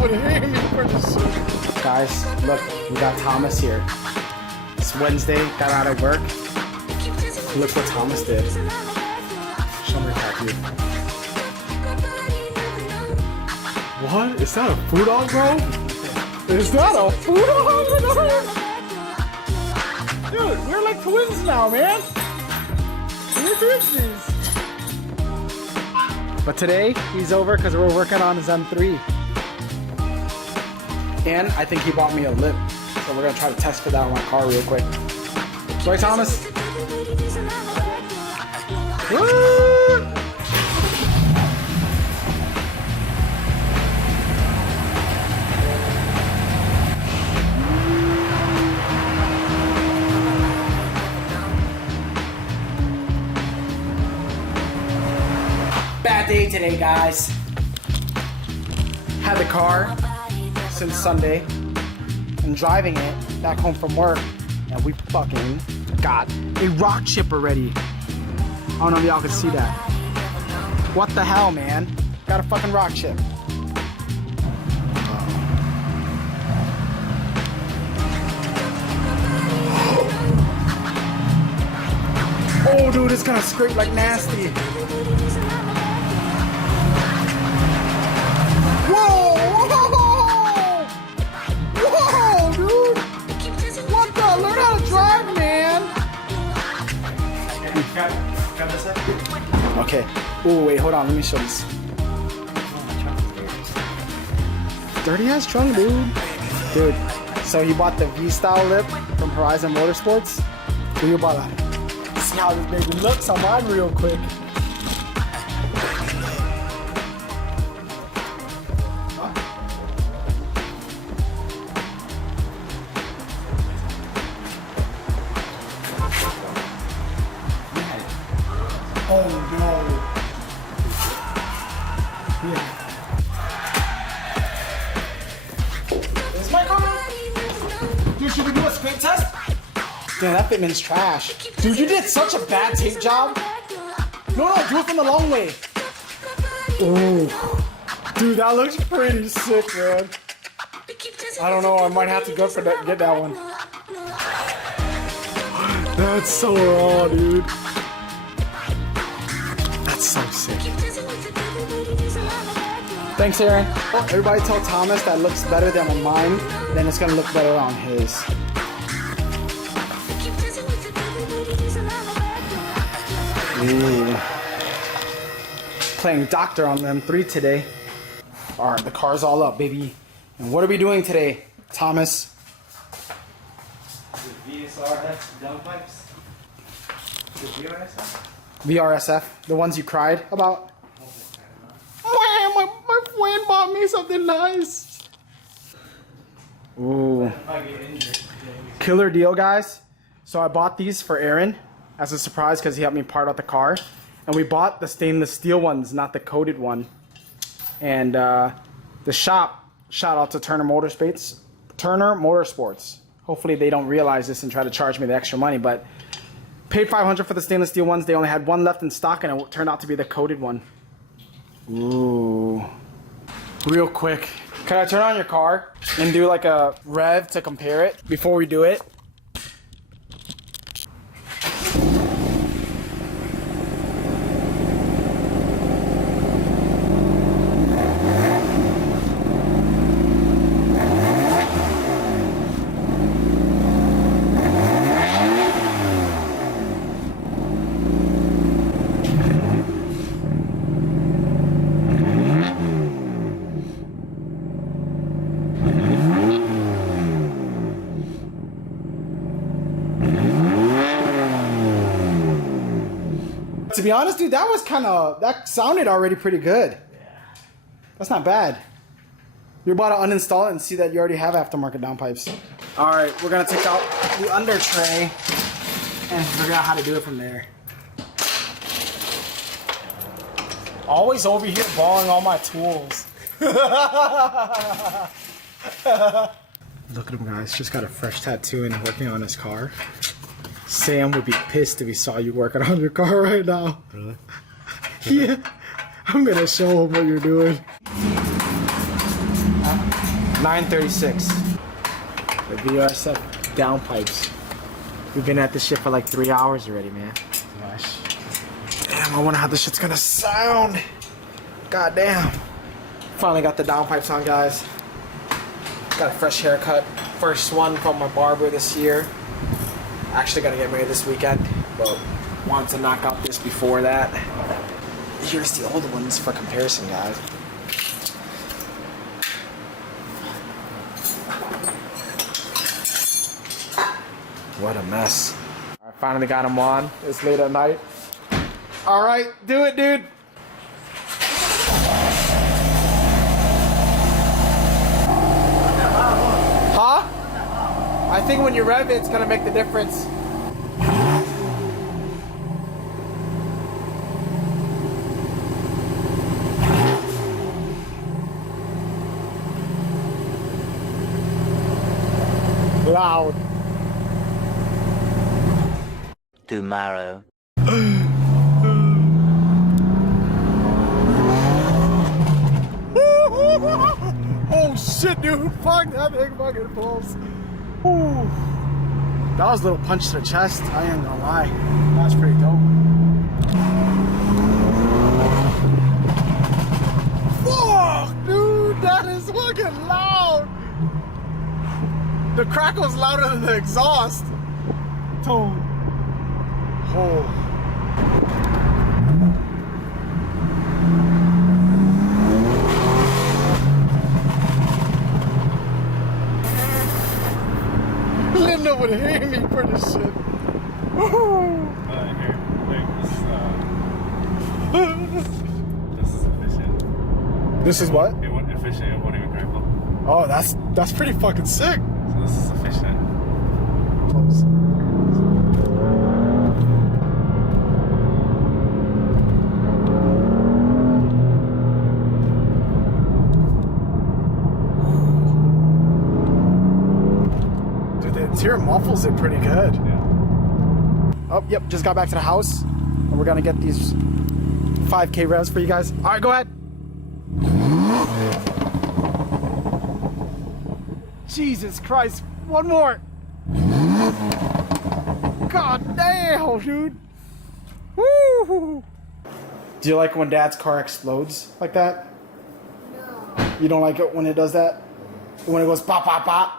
would hate me for this shit. Guys, look, we got Thomas here. It's Wednesday, got out of work. Look what Thomas did. Show me the tattoo. What? Is that a food dog, bro? Is that a food dog? Dude, we're like twins now, man. We're twinsies. But today, he's over because we're working on his M3. And I think he bought me a lip. So we're going to try to test for that on my car real quick. Right, Thomas? Woo! Bad day today, guys. Had the car since Sunday and driving it back home from work, and we fucking got a rock chip already. I don't know if y'all can see that. What the hell, man? Got a fucking rock chip. Oh, dude, it's gonna scrape like nasty. Whoa! Whoa, dude! What the? Learn how to drive, man! Grab this up. Okay. Oh, wait, hold on. Let me show this. Dirty ass trunk, dude. Dude, so he bought the V-style lip from Horizon Motorsports. We bought that. See how this baby looks on mine real quick. Oh no. Yeah. Is my car? Dude, should we do a scrape test? Damn, that fitment's trash. Dude, you did such a bad tape job. No, do it from the long way. Ooh. Dude, that looks pretty sick, man. I don't know, I might have to go for that, get that one. That's so raw, dude. That's so sick. Thanks, Aaron. Oh, everybody tell Thomas that looks better than on mine, then it's gonna look better on his. Ooh. Playing doctor on the M3 today. Alright, the car's all up, baby. And what are we doing today, Thomas? The VRSF Downpipes? The VRSF? VRSF, the ones you cried about? My friend bought me something nice. Ooh. Killer deal, guys. So I bought these for Aaron as a surprise because he helped me part out the car. And we bought the stainless steel ones, not the coated one. And the shop, shout out to Turner Motorsports. Hopefully they don't realize this and try to charge me the extra money, but paid $500 for the stainless steel ones. They only had one left in stock and it turned out to be the coated one. Ooh. Real quick, can I turn on your car and do like a rev to compare it before we do it? To be honest, dude, that sounded already pretty good. Yeah. That's not bad. You're about to uninstall it and see that you already have aftermarket downpipes. All right, we're gonna take out the under tray and figure out how to do it from there. Always over here borrowing all my tools. Look at him, guys. Just got a fresh tattoo and working on his car. Sam would be pissed if he saw you working on your car right now. Really? Yeah. I'm gonna show him what you're doing. 9:36. The VRSF Downpipes. We've been at this shit for like 3 hours already, man. Gosh. Damn, I wonder how this shit's gonna sound. God damn. Finally got the downpipes on, guys. Got a fresh haircut. First one from my barber this year. Actually gonna get married this weekend, but wanted to knock out this before that. Here's the old ones for comparison, guys. What a mess. I finally got them on. It's late at night. All right, do it, dude. Huh? I think when you rev it, it's gonna make the difference. Loud. Tomorrow. Oh shit, dude! Fuck, that big fucking pulls. Ooh. That was a little punch to the chest. I ain't gonna lie. That was pretty dope. Fuck, dude! That is fucking loud. The crackle's louder than the exhaust. Tone. Oh. Linda would hate me for this shit. Here, this is efficient. This is what? It won't efficient, it won't even crackle. Oh, that's pretty fucking sick. So this is efficient. Close. The interior muffles it pretty good. Yeah. Oh, yep, just got back to the house. And we're gonna get these 5K revs for you guys. All right, go ahead. Jesus Christ, one more. God damn, dude. Woo! Do you like when Dad's car explodes like that? No. You don't like it when it does that? When it goes pop, pop, pop?